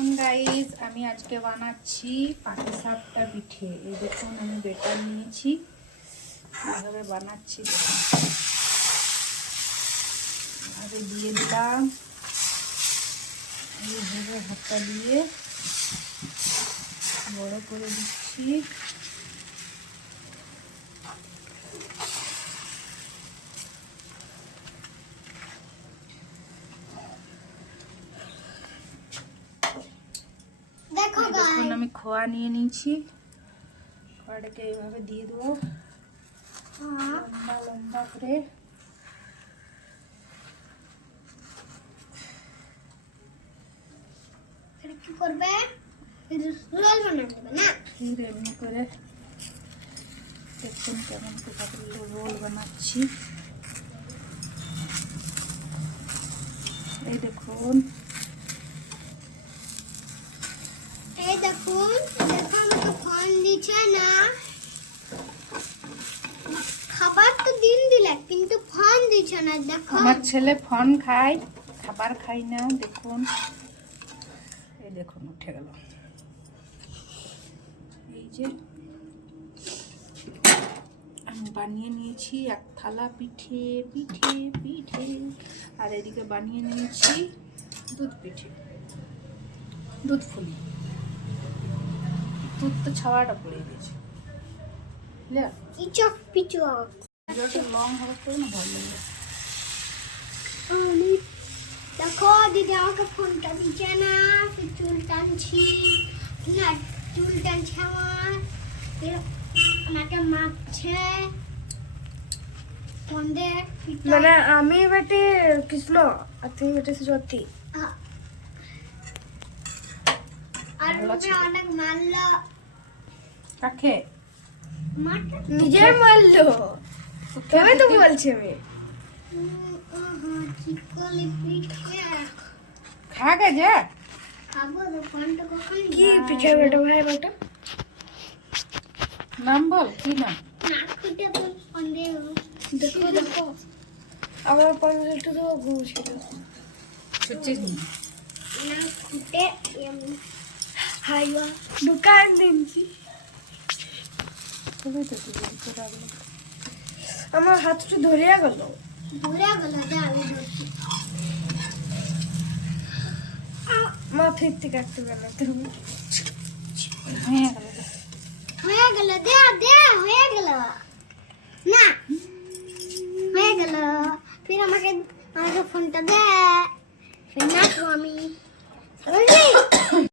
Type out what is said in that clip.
দেখুন গাইস, আমি আজকে বানাচ্ছি পাটিসাপটা পিঠে। এই দেখুন আমি বেটার নিয়েছি, এইভাবে বানাচ্ছি। আগে দিয়ে দিলাম, এইভাবে হাতটা দিয়ে বড় করে দিচ্ছি। দেখুন আমি খোয়া নিয়ে নিয়েছি, খোয়াটাকে এইভাবে দিয়ে দেবো লম্বা লম্বা করে। কি করবে? রোল বানাবে না? ফির এমনি করে দেখুন কেমন করে রোল বানাচ্ছি। এই দেখুন, এই দেখুন, দেখুন আমাকে ফোন দিচ্ছে না। খাবার তো দিলে কিন্তু ফোন দিচ্ছে না। দেখো আমার ছেলে ফোন খায়, খাবার খাই না। দেখুন, এই দেখুন উঠে গেল। এই যে আমি বানিয়ে নিয়েছি এক থালা পিঠে পিঠে পিঠে, আর এদিকে বানিয়ে নিয়েছি দুধ পিঠে, দুধ ফুলি। দুধ তো ছাওয়াটা পড়ে গেছে, ইচক পিচক। লং হবে তো না, ভালো লাগে। দেখো দিদি আমাকে ফোনটা দিচ্ছে না, চুল টানছি না, চুল টানছে আমার, আমাকে মারছে। ফোন দে। মানে আমি বেটে কৃষ্ণ আর তুমি বেটে সত্যি। আর ওকে অনেক মারলো। কাকে? নিজে মারলো, তবে তো বলছি আমি। চিকলি পিঠে খা গে যা। খাবো তো, ফোনটা কখন কি পিঠে বেটা ভাই বেটা? নাম বল, কি নাম? নাক ফুটে তো ফোন দে। দেখো দেখো আমার পাশে একটু তো ঘুরছিল। ছুটছিস নি? নাক ফুটে হাইওয়া দোকান দিনছি। তবে তো তুই বলতে লাগলো। আমার হাতটা ধরিয়া গেল। ঘুরে গেল। দে আমি ধরছি। মা ফিরতে কাটতে গেল তুমি। হয়ে গেল তো। হয়ে গেল। দে দে, হয়ে গেল না, হয়ে গেল। ফির আমাকে আমাকে ফোনটা দে, ফির নাচবো আমি, বুঝলি?